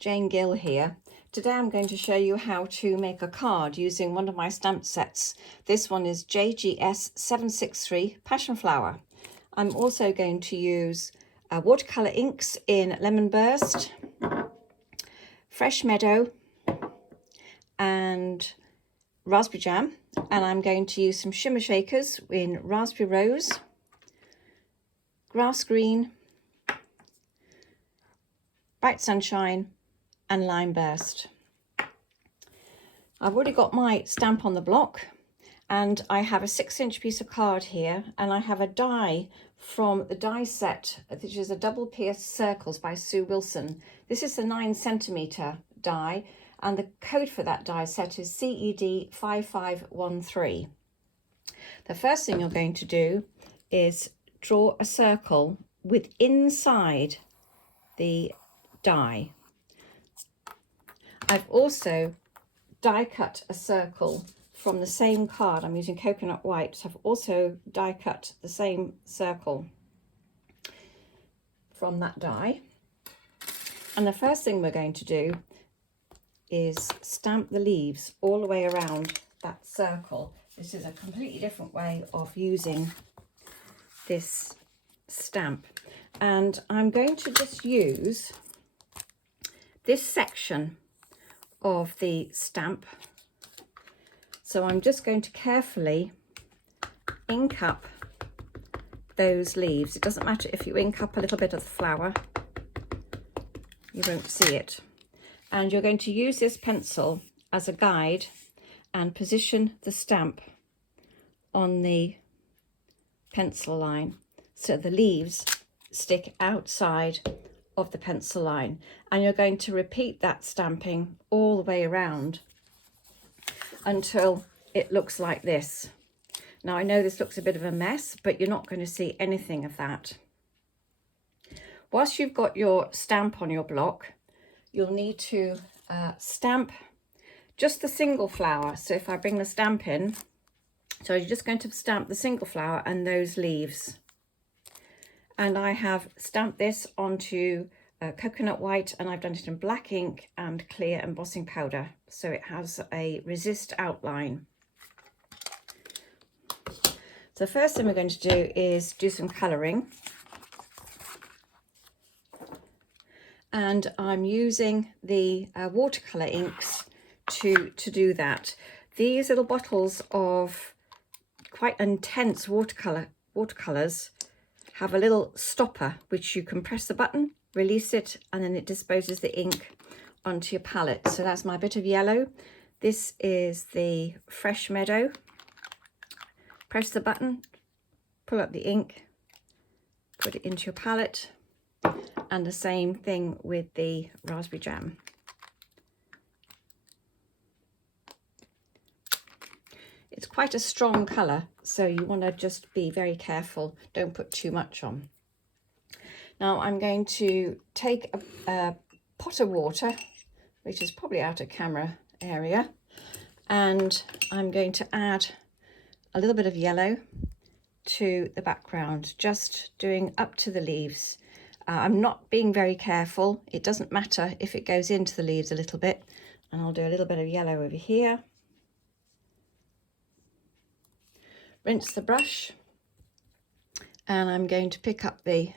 Jane Gill here. Today I'm going to show you how to make a card using one of my stamp sets. This one is JGS 763 Passion Flower. I'm also going to use watercolour inks in Lemon Burst, Fresh Meadow and Raspberry Jam, and I'm going to use some Shimmer Shakers in Raspberry Rose, Grass Green, Bright Sunshine and Lime Burst. I've already got my stamp on the block and I have a 6-inch piece of card here, and I have a die from the die set, which is a double pierced circles by Sue Wilson. This is a 9cm die and the code for that die set is CED 5513. The first thing you're going to do is draw a circle with inside the die. I've also die cut a circle from the same card. I'm using coconut white, so I've also die cut the same circle from that die. And the first thing we're going to do is stamp the leaves all the way around that circle. This is a completely different way of using this stamp, and I'm going to just use this section of the stamp. So I'm just going to carefully ink up those leaves. It doesn't matter if you ink up a little bit of the flower, you won't see it. And you're going to use this pencil as a guide and position the stamp on the pencil line so the leaves stick outside of the pencil line, and you're going to repeat that stamping all the way around until it looks like this. Now I know this looks a bit of a mess, but you're not going to see anything of that. Whilst you've got your stamp on your block, you'll need to stamp just the single flower. So if I bring the stamp in, so you're just going to stamp the single flower and those leaves. And I have stamped this onto coconut white, and I've done it in black ink and clear embossing powder, so it has a resist outline. So the first thing we're going to do is do some colouring. And I'm using the watercolour inks to do that. These little bottles of quite intense watercolours have a little stopper which you can press the button, release it, and then it disposes the ink onto your palette. So that's my bit of yellow. This is the Fresh Meadow. Press the button, pull up the ink, put it into your palette, and the same thing with the Raspberry Jam. It's quite a strong colour, so you want to just be very careful. Don't put too much on. Now I'm going to take a pot of water, which is probably out of camera area, and I'm going to add a little bit of yellow to the background, just doing up to the leaves. I'm not being very careful. It doesn't matter if it goes into the leaves a little bit, and I'll do a little bit of yellow over here. Rinse the brush, and I'm going to pick up a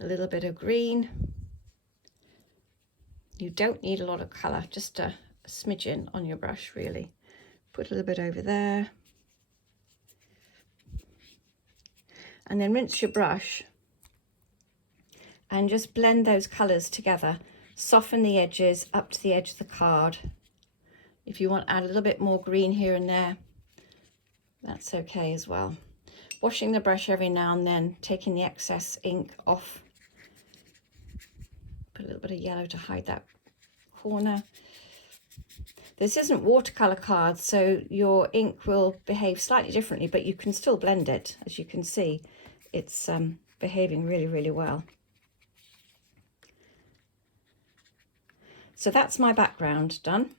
little bit of green. You don't need a lot of colour, just a smidgen on your brush really. Put a little bit over there, and then rinse your brush and just blend those colours together. Soften the edges up to the edge of the card. If you want to add a little bit more green here and there, that's okay as well. Washing the brush every now and then, taking the excess ink off. Put a little bit of yellow to hide that corner. This isn't watercolour cards, so your ink will behave slightly differently, but you can still blend it. As you can see, it's behaving really, really well. So that's my background done.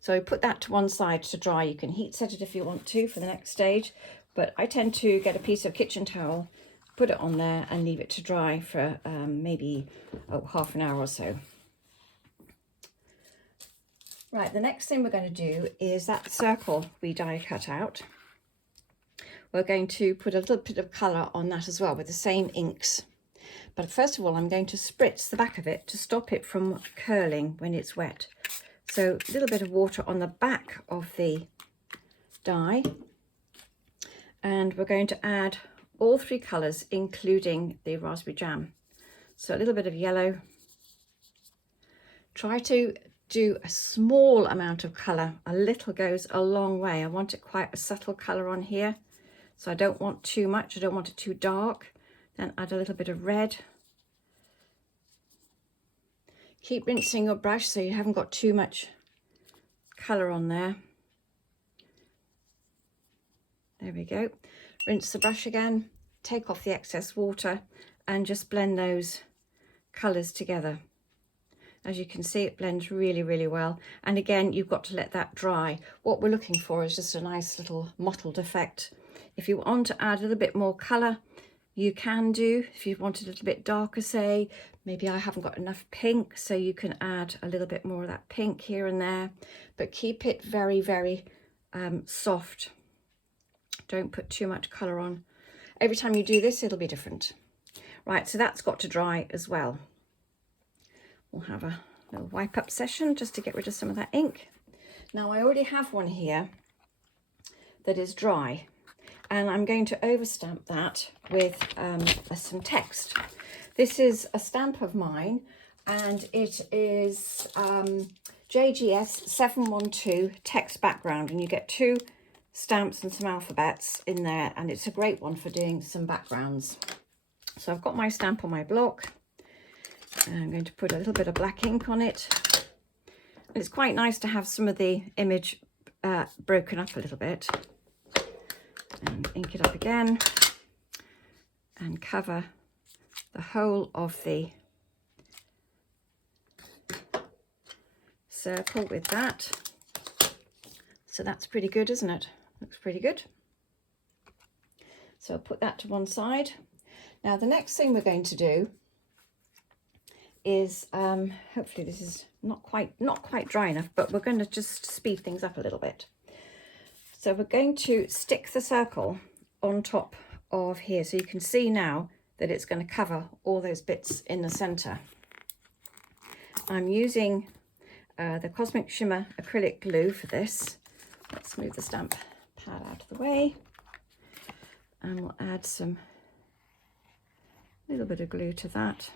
So put that to one side to dry. You can heat set it if you want to for the next stage, but I tend to get a piece of kitchen towel put it on there and leave it to dry for maybe half an hour or so. Right, the next thing we're going to do is that circle we die cut out. We're going to put a little bit of colour on that as well with the same inks. But first of all, I'm going to spritz the back of it to stop it from curling when it's wet. So a little bit of water on the back of the die. And we're going to add all three colours, including the raspberry jam. So a little bit of yellow. Try to do a small amount of colour. A little goes a long way. I want it quite a subtle colour on here. So I don't want too much. I don't want it too dark. Then add a little bit of red. Keep rinsing your brush so you haven't got too much colour on there. There we go. Rinse the brush again, take off the excess water and just blend those colours together. As you can see, it blends really, really well. And again, you've got to let that dry. What we're looking for is just a nice little mottled effect. If you want to add a little bit more colour, you can do. If you want it a little bit darker, say, maybe I haven't got enough pink, so you can add a little bit more of that pink here and there. But keep it very, very soft. Don't put too much colour on. Every time you do this, it'll be different. Right, so that's got to dry as well. We'll have a little wipe up session just to get rid of some of that ink. Now I already have one here that is dry, and I'm going to overstamp that with some text. This is a stamp of mine, and it is JGS 712 text background, and you get 2 stamps and some alphabets in there, and it's a great one for doing some backgrounds. So I've got my stamp on my block, and I'm going to put a little bit of black ink on it. And it's quite nice to have some of the image broken up a little bit. And ink it up again and cover the whole of the circle with that. So that's pretty good, isn't it? Looks pretty good. So I'll put that to one side. Now the next thing we're going to do is, hopefully this is not quite dry enough, but we're going to just speed things up a little bit. So we're going to stick the circle on top of here, so you can see now that it's going to cover all those bits in the center. I'm using the Cosmic Shimmer acrylic glue for this. Let's move the stamp pad out of the way, and we'll add some little bit of glue to that.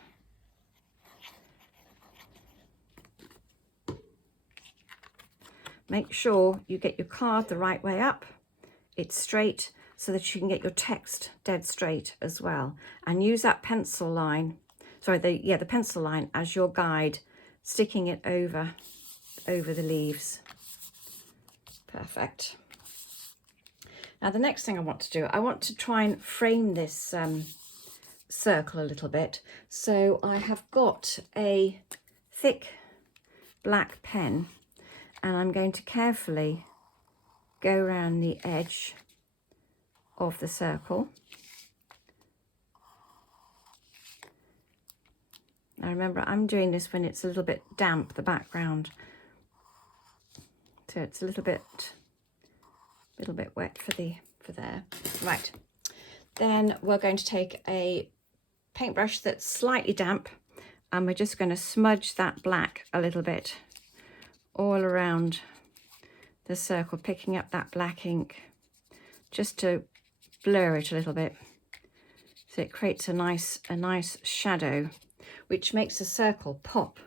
Make sure you get your card the right way up, it's straight, so that you can get your text dead straight as well. And use that pencil line, the pencil line as your guide, sticking it over the leaves. Perfect. Now the next thing I want to do, I want to try and frame this circle a little bit. So I have got a thick black pen, and I'm going to carefully go around the edge of the circle. Now remember, I'm doing this when it's a little bit damp, the background. So it's a little bit wet for there. Right. Then we're going to take a paintbrush that's slightly damp, and we're just going to smudge that black a little bit all around the circle, picking up that black ink just to blur it a little bit, so it creates a nice shadow, which makes the circle pop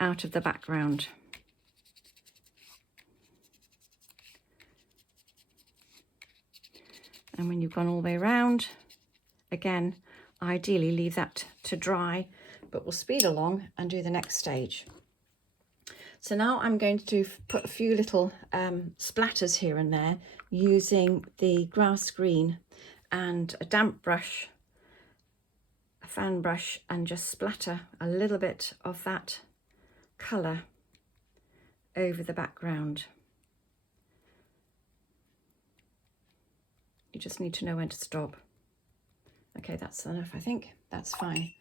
out of the background. And when you've gone all the way around, again, ideally leave that to dry, but we'll speed along and do the next stage. So now I'm going to put a few little splatters here and there using the grass green and a damp brush, a fan brush, and just splatter a little bit of that colour over the background. You just need to know when to stop. Okay, that's enough, I think. That's fine.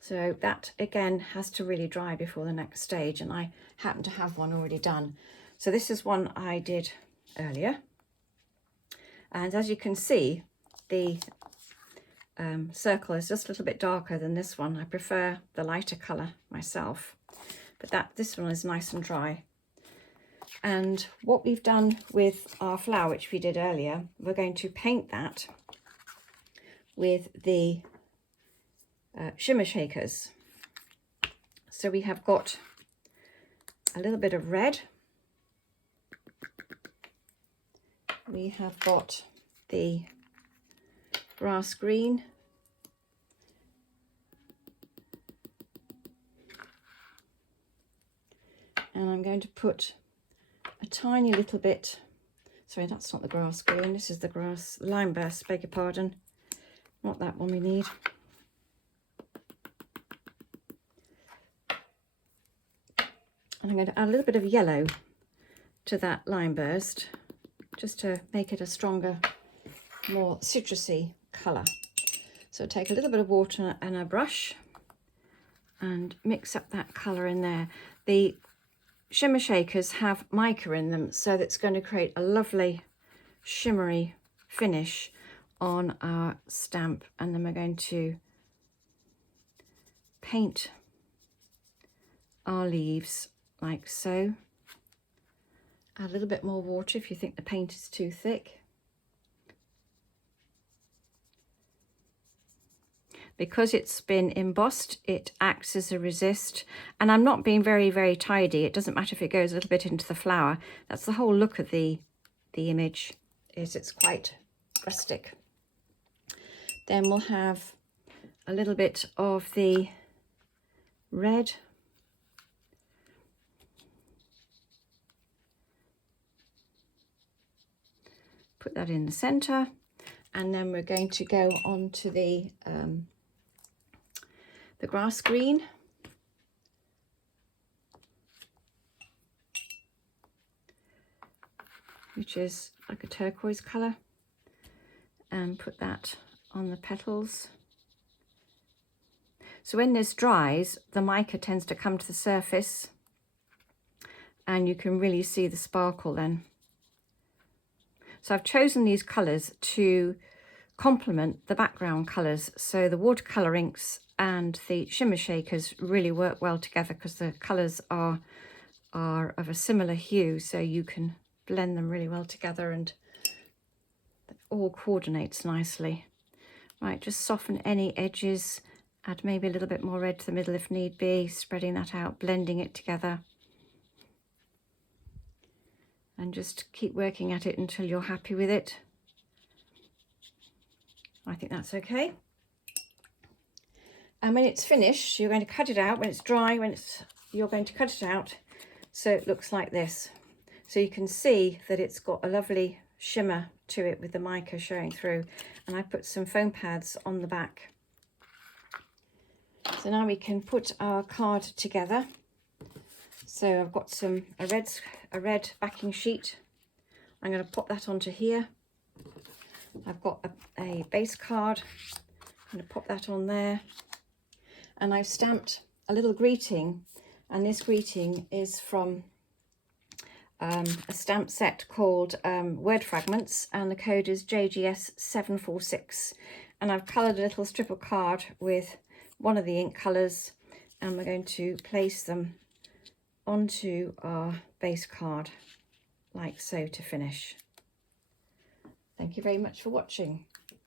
So that again has to really dry before the next stage, and I happen to have one already done. So this is one I did earlier, and as you can see, the circle is just a little bit darker than this one. I prefer the lighter colour myself, but this one is nice and dry. And what we've done with our flower, which we did earlier, we're going to paint that with the Shimmer Shakers. So we have got a little bit of red, we have got the grass green, and I'm going to put a tiny little bit, sorry, that's not the grass green, this is the lime burst, beg your pardon, not that one we need. And I'm going to add a little bit of yellow to that lime burst, just to make it a stronger, more citrusy colour. So take a little bit of water and a brush and mix up that colour in there. The Shimmer Shakers have mica in them, so that's going to create a lovely shimmery finish on our stamp. And then we're going to paint our leaves like so. Add a little bit more water if you think the paint is too thick. Because it's been embossed, it acts as a resist, and I'm not being very, very tidy. It doesn't matter if it goes a little bit into the flower. That's the whole look of the image, is it's quite rustic. Then we'll have a little bit of the red. Put that in the center, and then we're going to go on to the grass green. Which is like a turquoise colour, and put that on the petals. So when this dries, the mica tends to come to the surface, and you can really see the sparkle then. So I've chosen these colours to complement the background colours. So the watercolour inks and the Shimmer Shakers really work well together because the colours are of a similar hue, so you can blend them really well together and it all coordinates nicely. Right, just soften any edges, add maybe a little bit more red to the middle if need be, spreading that out, blending it together. And just keep working at it until you're happy with it. I think that's okay. And when it's finished, you're going to cut it out. When it's dry, you're going to cut it out so it looks like this. So you can see that it's got a lovely shimmer to it with the mica showing through. And I put some foam pads on the back. So now we can put our card together. So I've got a red backing sheet. I'm going to pop that onto here. I've got a base card. I'm going to pop that on there. And I've stamped a little greeting, and this greeting is from a stamp set called Word Fragments, and the code is JGS746. And I've coloured a little strip of card with one of the ink colours, and we're going to place them onto our base card like so to finish. Thank you very much for watching.